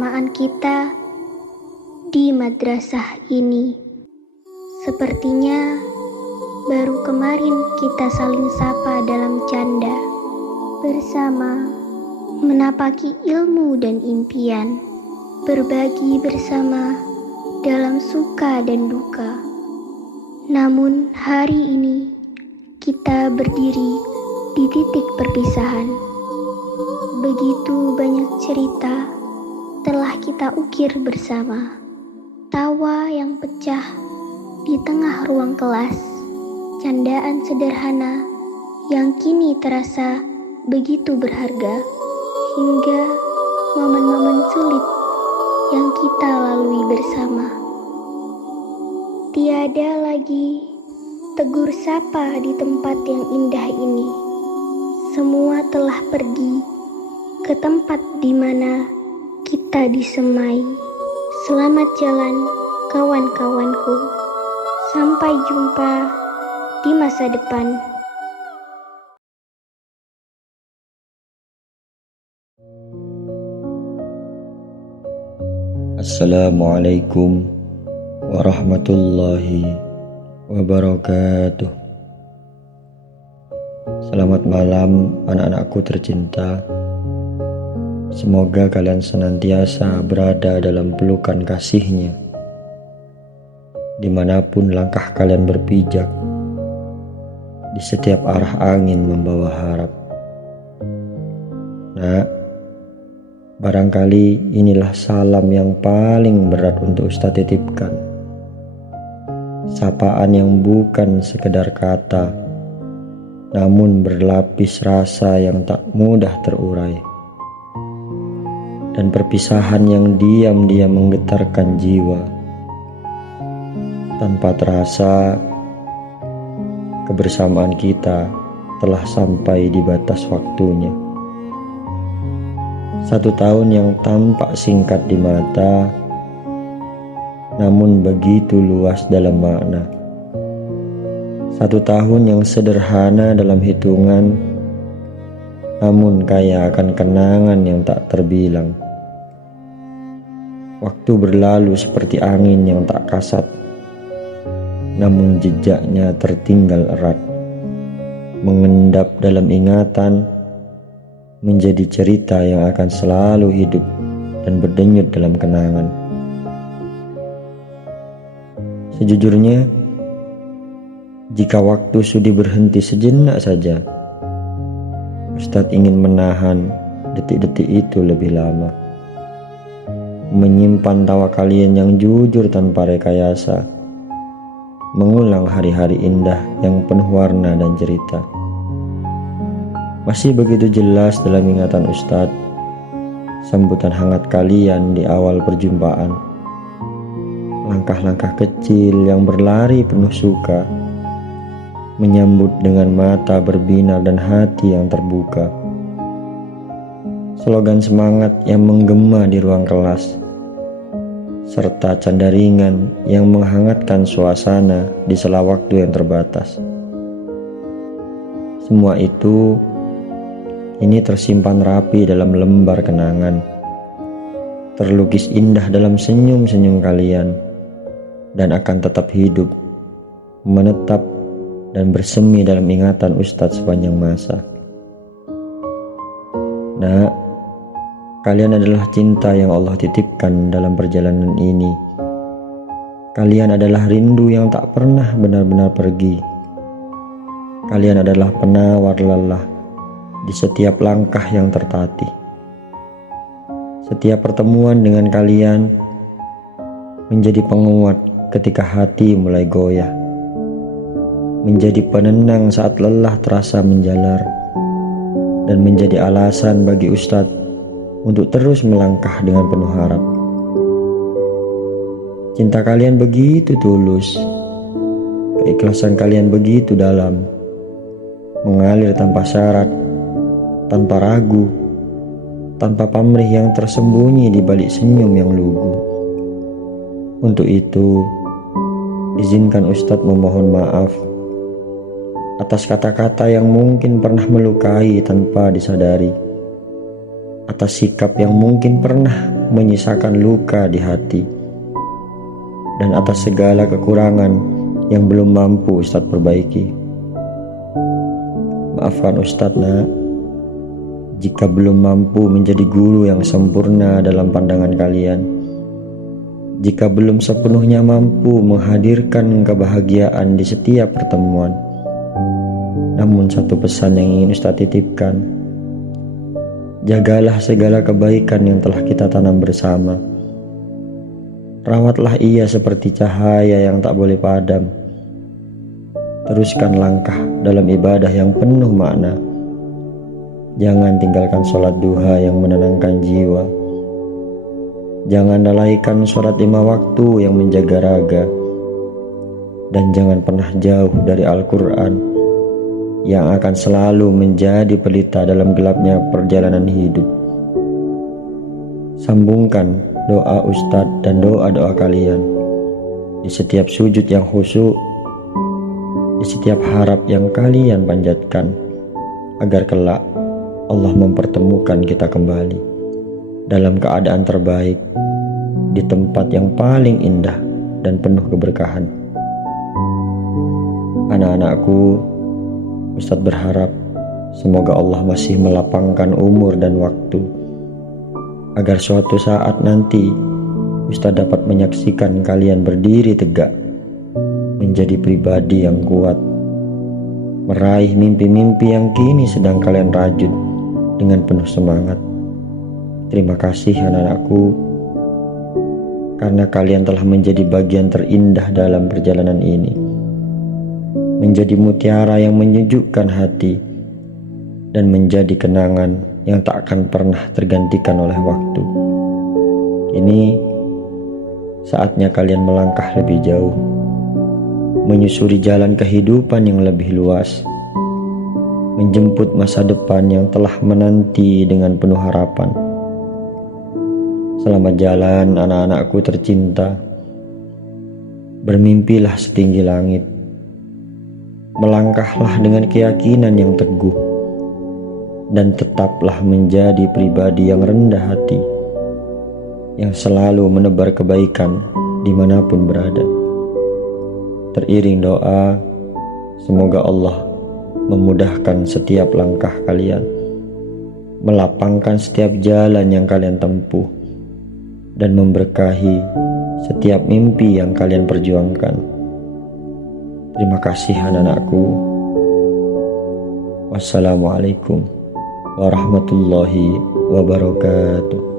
kebersamaan kita di madrasah ini. Sepertinya baru kemarin kita saling sapa dalam canda, bersama menapaki ilmu dan impian, berbagi bersama dalam suka dan duka. Namun hari ini kita berdiri di titik perpisahan. Begitu banyak cerita telah kita ukir bersama. Tawa yang pecah di tengah ruang kelas, candaan sederhana yang kini terasa begitu berharga, hingga momen-momen sulit yang kita lalui bersama. Tiada lagi tegur sapa di tempat yang indah ini. Semua telah pergi ke tempat di mana kita disemai. Selamat jalan kawan-kawanku. Sampai jumpa di masa depan. Assalamualaikum warahmatullahi wabarakatuh. Selamat malam anak-anakku tercinta. Semoga kalian senantiasa berada dalam pelukan kasih-Nya, dimanapun langkah kalian berpijak, di setiap arah angin membawa harap. Nah, barangkali inilah salam yang paling berat untuk Ustadz titipkan. Sapaan yang bukan sekedar kata, namun berlapis rasa yang tak mudah terurai. Dan perpisahan yang diam-diam menggetarkan jiwa. Tanpa terasa, kebersamaan kita telah sampai di batas waktunya. 1 tahun yang tampak singkat di mata, namun begitu luas dalam makna. 1 tahun yang sederhana dalam hitungan, namun kaya akan kenangan yang tak terbilang. Waktu berlalu seperti angin yang tak kasat, namun jejaknya tertinggal erat, mengendap dalam ingatan, menjadi cerita yang akan selalu hidup dan berdenyut dalam kenangan. Sejujurnya, jika waktu sudi berhenti sejenak saja, Ustadz ingin menahan detik-detik itu lebih lama, menyimpan tawa kalian yang jujur tanpa rekayasa, mengulang hari-hari indah yang penuh warna dan cerita. Masih begitu jelas dalam ingatan Ustadz, sambutan hangat kalian di awal perjumpaan, langkah-langkah kecil yang berlari penuh suka, menyambut dengan mata berbinar dan hati yang terbuka. Slogan semangat yang menggema di ruang kelas, serta canda ringan yang menghangatkan suasana di sela waktu yang terbatas. Semua itu ini tersimpan rapi dalam lembar kenangan, terlukis indah dalam senyum-senyum kalian, dan akan tetap hidup, menetap, dan bersemi dalam ingatan Ustadz sepanjang masa. Nah, kalian adalah cinta yang Allah titipkan dalam perjalanan ini. Kalian adalah rindu yang tak pernah benar-benar pergi. Kalian adalah penawar lelah di setiap langkah yang tertatih. Setiap pertemuan dengan kalian menjadi penguat ketika hati mulai goyah, menjadi penenang saat lelah terasa menjalar, dan menjadi alasan bagi Ustadz untuk terus melangkah dengan penuh harap. Cinta kalian begitu tulus, keikhlasan kalian begitu dalam, mengalir tanpa syarat, tanpa ragu, tanpa pamrih yang tersembunyi di balik senyum yang lugu. Untuk itu, izinkan Ustadz memohon maaf atas kata-kata yang mungkin pernah melukai tanpa disadari, atas sikap yang mungkin pernah menyisakan luka di hati, dan atas segala kekurangan yang belum mampu Ustadz perbaiki. Maafkan Ustadz nak, jika belum mampu menjadi guru yang sempurna dalam pandangan kalian, jika belum sepenuhnya mampu menghadirkan kebahagiaan di setiap pertemuan. Namun satu pesan yang ingin Ustadz titipkan, jagalah segala kebaikan yang telah kita tanam bersama. Rawatlah ia seperti cahaya yang tak boleh padam. Teruskan langkah dalam ibadah yang penuh makna. Jangan tinggalkan sholat duha yang menenangkan jiwa. Jangan lalaikan sholat 5 waktu yang menjaga raga. Dan jangan pernah jauh dari Al-Quran yang akan selalu menjadi pelita dalam gelapnya perjalanan hidup. Sambungkan doa Ustadz dan doa-doa kalian di setiap sujud yang khusyuk, di setiap harap yang kalian panjatkan, agar kelak Allah mempertemukan kita kembali dalam keadaan terbaik di tempat yang paling indah dan penuh keberkahan. Anak-anakku, Ustadz berharap semoga Allah masih melapangkan umur dan waktu, agar suatu saat nanti Ustadz dapat menyaksikan kalian berdiri tegak, menjadi pribadi yang kuat, meraih mimpi-mimpi yang kini sedang kalian rajut dengan penuh semangat. Terima kasih anak-anakku, karena kalian telah menjadi bagian terindah dalam perjalanan ini, menjadi mutiara yang menyejukkan hati, dan menjadi kenangan yang tak akan pernah tergantikan oleh waktu. Ini saatnya kalian melangkah lebih jauh, menyusuri jalan kehidupan yang lebih luas, menjemput masa depan yang telah menanti dengan penuh harapan. Selamat jalan anak-anakku tercinta. Bermimpilah setinggi langit. Melangkahlah dengan keyakinan yang teguh, dan tetaplah menjadi pribadi yang rendah hati, yang selalu menebar kebaikan dimanapun berada. Teriring doa, semoga Allah memudahkan setiap langkah kalian, melapangkan setiap jalan yang kalian tempuh, dan memberkahi setiap mimpi yang kalian perjuangkan. Terima kasih anak-anakku. Wassalamualaikum warahmatullahi wabarakatuh.